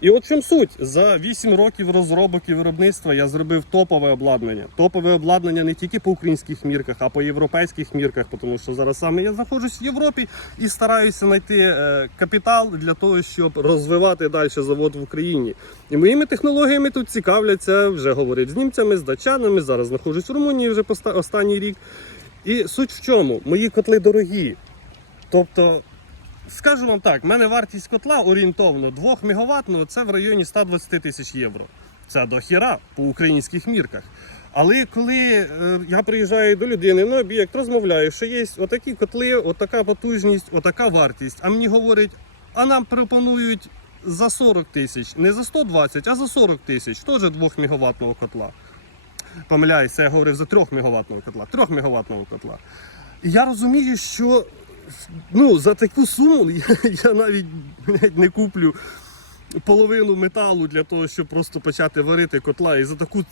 І от чим суть. За 8 років розробок і виробництва я зробив топове обладнання. Топове обладнання не тільки по українських мірках, а по європейських мірках, тому що зараз саме я знаходжусь в Європі і стараюся знайти е, капітал для того, щоб розвивати далі завод в Україні. І моїми технологіями тут цікавляться, вже говорив з німцями, з датчанами. Зараз знаходжусь в Румунії вже останній рік. І суть в чому? Мої котли дорогі. Тобто, скажу вам так, в мене вартість котла орієнтовно 2 МВт, це в районі 120 тисяч євро. Це до хіра по українських мірках. Але коли е, я приїжджаю до людини на об'єкт, розмовляю, що є отакі котли, отака потужність, отака вартість. А мені говорять, а нам пропонують за 40 тисяч, не за 120, а за 40 тисяч, теж 2 МВт котла. Помиляюся, я говорив за 3 МВт котла, 3 МВт котла. І я розумію, що ну, за таку суму я, я навіть не куплю половину металу для того, щоб просто почати варити котла. І за таку